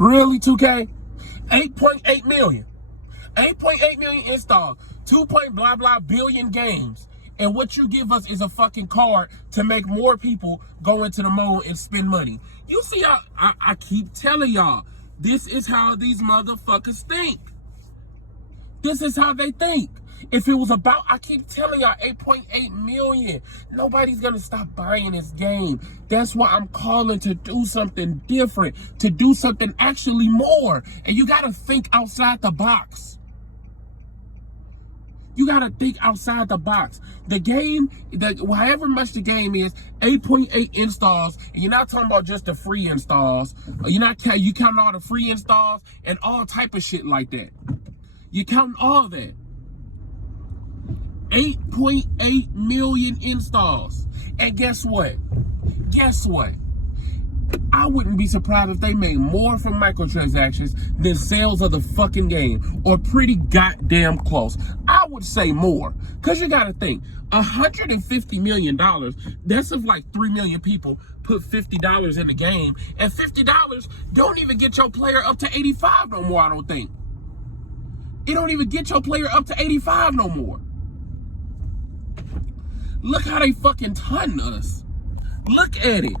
Really, 2K? 8.8 million. 8.8 million installs. 2 point blah blah billion games. And what you give us is a fucking card to make more people go into the mode and spend money. You see how I keep telling y'all, this is how these motherfuckers think. This is how they think. If it was about, I keep telling y'all, 8.8 million, nobody's gonna stop buying this game. That's why I'm calling to do something different, to do something actually more. And you gotta think outside the box. You gotta think outside the box. The game, however much the game is, 8.8 installs, and you're not talking about just the free installs. You counting all the free installs and all type of shit like that. You counting all that. 8.8 million installs. And guess what? Guess what? I wouldn't be surprised if they made more from microtransactions than sales of the fucking game, or pretty goddamn close. I would say more, because you gotta think, $150 million, that's if like 3 million people put $50 in the game, and $50 don't even get your player up to 85 no more, I don't think. It don't even get your player up to 85 no more. Look how they fucking ton us. Look at it.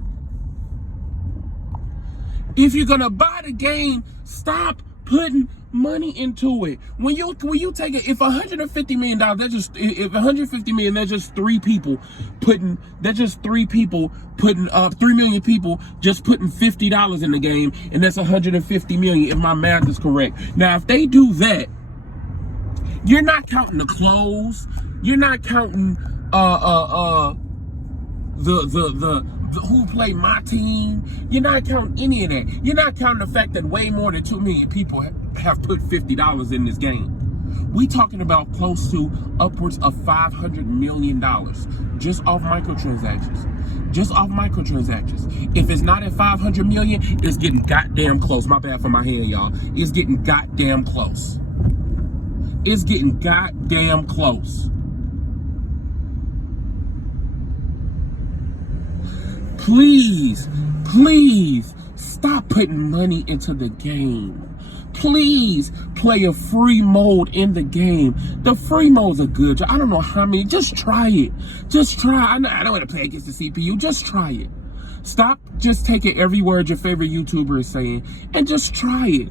If you're gonna buy the game, stop putting money into it. When you take it, if $150 million, that's just, if 150 million, that's just 3 people putting, 3 million people just putting $50 in the game, and that's 150 million if my math is correct. Now, if they do that, you're not counting the clothes, you're not counting the who played my team. You're not counting any of that. You're not counting the fact that way more than 2 million people have put $50 in this game. We talking about close to upwards of $500 million just off microtransactions. Just off microtransactions. If it's not at 500 million, it's getting goddamn close. My bad for my head, y'all. It's getting goddamn close. It's getting goddamn close. Please, please stop putting money into the game. Please play a free mode in the game. The free modes are good. I don't know how many. Just try it. Just try. I don't want to play against the CPU. Just try it. Stop just taking every word your favorite YouTuber is saying and just try it.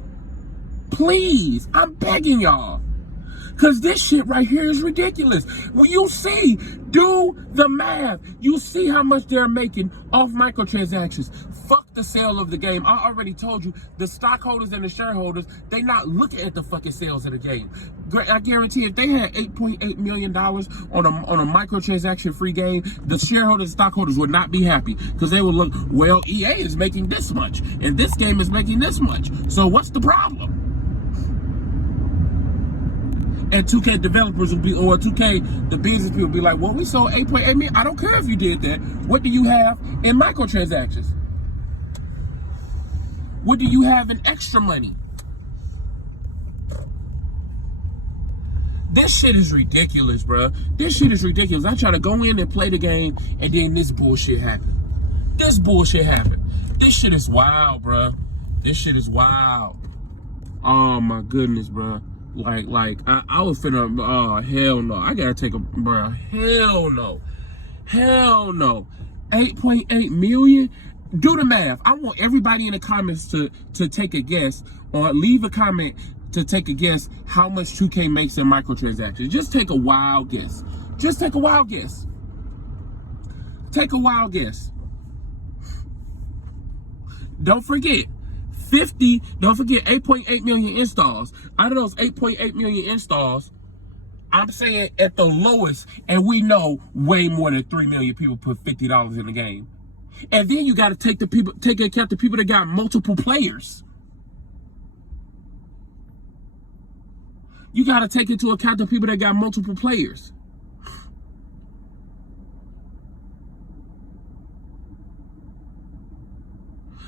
Please, I'm begging y'all. Because this shit right here is ridiculous. Well, you see, do the math. You see how much they're making off microtransactions. Fuck the sale of the game. I already told you, the stockholders and the shareholders, they not looking at the fucking sales of the game. I guarantee if they had $8.8 million on a microtransaction free game, the shareholders and stockholders would not be happy. Because they would look, well, EA is making this much, and this game is making this much. So what's the problem? And 2K developers will be, or 2K, the business people will be like, well, we sold 8.8 million. I don't care if you did that. What do you have in microtransactions? What do you have in extra money? This shit is ridiculous, bro. This shit is ridiculous. I try to go in and play the game, and then this bullshit happened. This bullshit happened. This shit is wild, bro. This shit is wild. Oh, my goodness, bro. I was finna, oh, hell no. I gotta take a, bro, hell no. Hell no. 8.8 million? Do the math. I want everybody in the comments to take a guess, or leave a comment to take a guess how much 2K makes in microtransactions. Just take a wild guess. Just take a wild guess. Take a wild guess. Don't forget, don't forget 8.8 million installs. Out of those 8.8 million installs, I'm saying at the lowest, and we know way more than 3 million people put $50 in the game. And then you gotta take into account the people that got multiple players. You gotta take into account the people that got multiple players.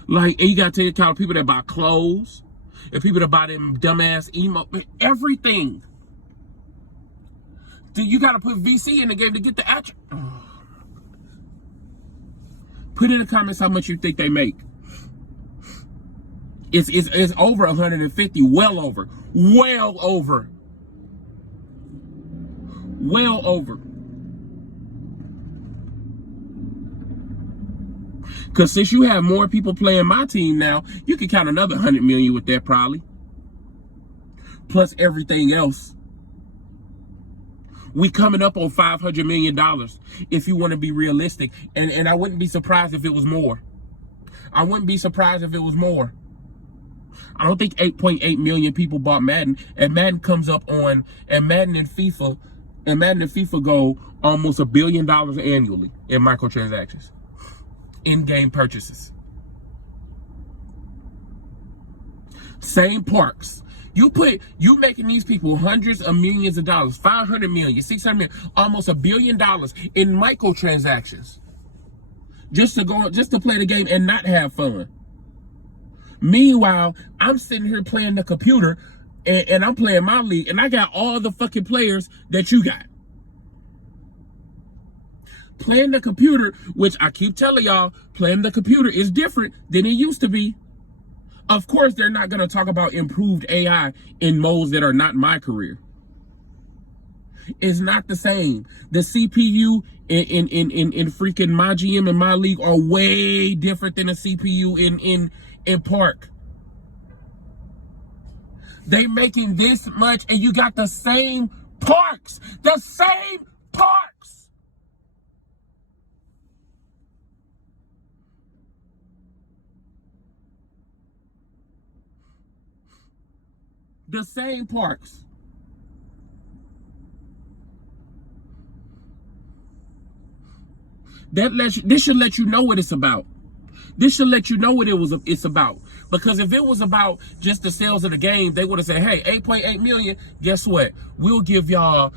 Like, and you gotta take account of people that buy clothes, and people that buy them dumbass emo, everything. You gotta put VC in the game to get the attribute. Put in the comments how much you think they make. It's over 150, well over. Well over. Well over. Because since you have more people playing my team now, you can count another 100 million with that probably. Plus everything else. We coming up on $500 million if you want to be realistic. And I wouldn't be surprised if it was more. I wouldn't be surprised if it was more. I don't think 8.8 million people bought Madden. And Madden comes up on, and Madden and FIFA go almost $1 billion annually in microtransactions. In-game purchases. Same parks. You making these people hundreds of millions of dollars, 500 million, 600 million, almost $1 billion in microtransactions. Just to play the game and not have fun. Meanwhile, I'm sitting here playing the computer and I'm playing my league and I got all the fucking players that you got. Playing the computer, which I keep telling y'all, playing the computer is different than it used to be. Of course, they're not going to talk about improved AI in modes that are not my career. It's not the same. The CPU in freaking my GM and my league are way different than the CPU in Park. They making this much and you got the same parks. The same parks. The same parks. This should let you know what it's about. This should let you know what it's about. Because if it was about just the sales of the game, they would have said, hey, 8.8 million, guess what? We'll give y'all,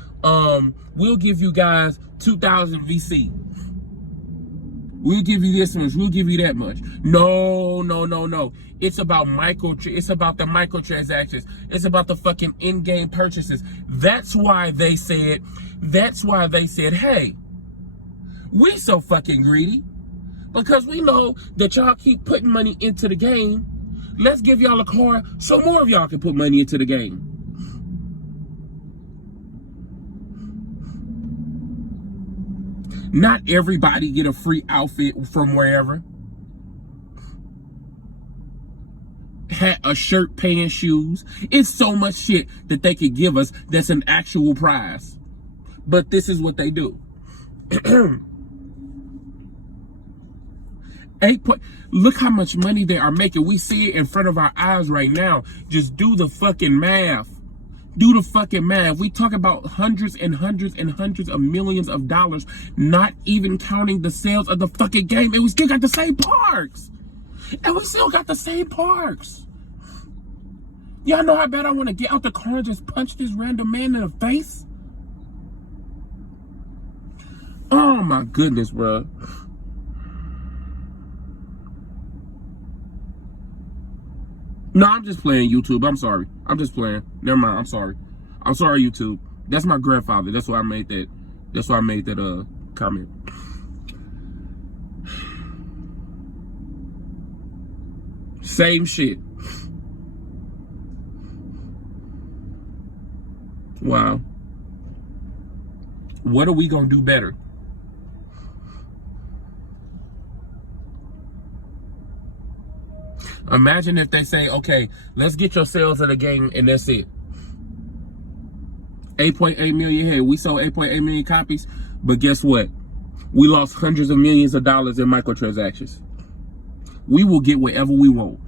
we'll give you guys 2,000 VC. We'll give you this much. We'll give you that much. No. It's about it's about the microtransactions. It's about the fucking in-game purchases. That's why they said, hey, we so fucking greedy because we know that y'all keep putting money into the game. Let's give y'all a car so more of y'all can put money into the game. Not everybody get a free outfit from wherever. Hat, a shirt, pants, shoes. It's so much shit that they could give us that's an actual prize. But this is what they do. Look how much money they are making. We see it in front of our eyes right now. Just do the fucking math. Do the fucking math. We talk about hundreds and hundreds and hundreds of millions of dollars, not even counting the sales of the fucking game. And we still got the same parks. Y'all know how bad I want to get out the car and just punch this random man in the face? Oh my goodness, bro. No, I'm just playing YouTube. I'm sorry. I'm just playing. Never mind. I'm sorry. I'm sorry, YouTube. That's my grandfather. That's why I made that. That's why I made that comment. Same shit. Wow. What are we gonna do better? Imagine if they say, okay, let's get your sales of the game and that's it. 8.8 million, hey, we sold 8.8 million copies, but guess what? We lost hundreds of millions of dollars in microtransactions. We will get whatever we want.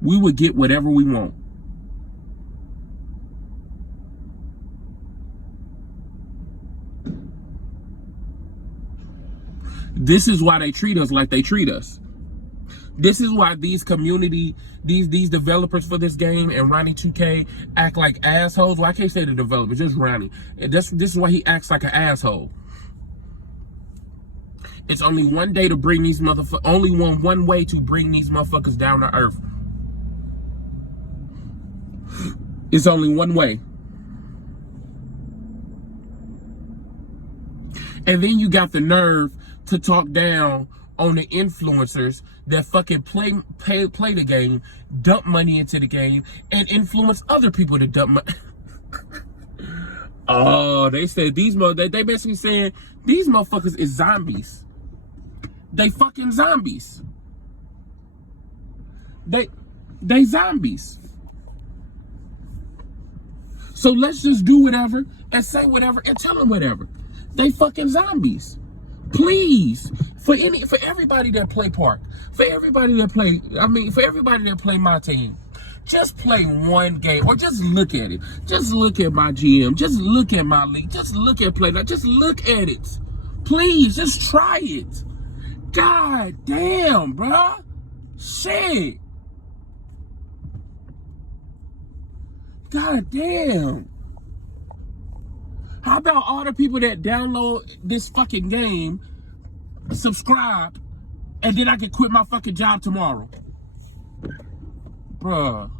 We would get whatever we want. This is why they treat us like they treat us. This is why these these developers for this game and Ronnie 2K act like assholes. Well, I can't say the developers, just Ronnie. This is why he acts like an asshole. It's only one day to bring these one way to bring these motherfuckers down to earth. It's only one way. And then you got the nerve to talk down on the influencers that fucking play the game, dump money into the game, and influence other people to dump money. Oh, they said they basically saying these motherfuckers is zombies. They fucking zombies. They zombies. So let's just do whatever and say whatever and tell them whatever. They fucking zombies. Please, for everybody that play Park, for everybody that play my team, just play one game or just look at it. Just look at my GM. Just look at my league. Just look at play. Just look at it. Please, just try it. God damn, bruh. Shit. God damn. How about all the people that download this fucking game, subscribe, and then I can quit my fucking job tomorrow? Bruh.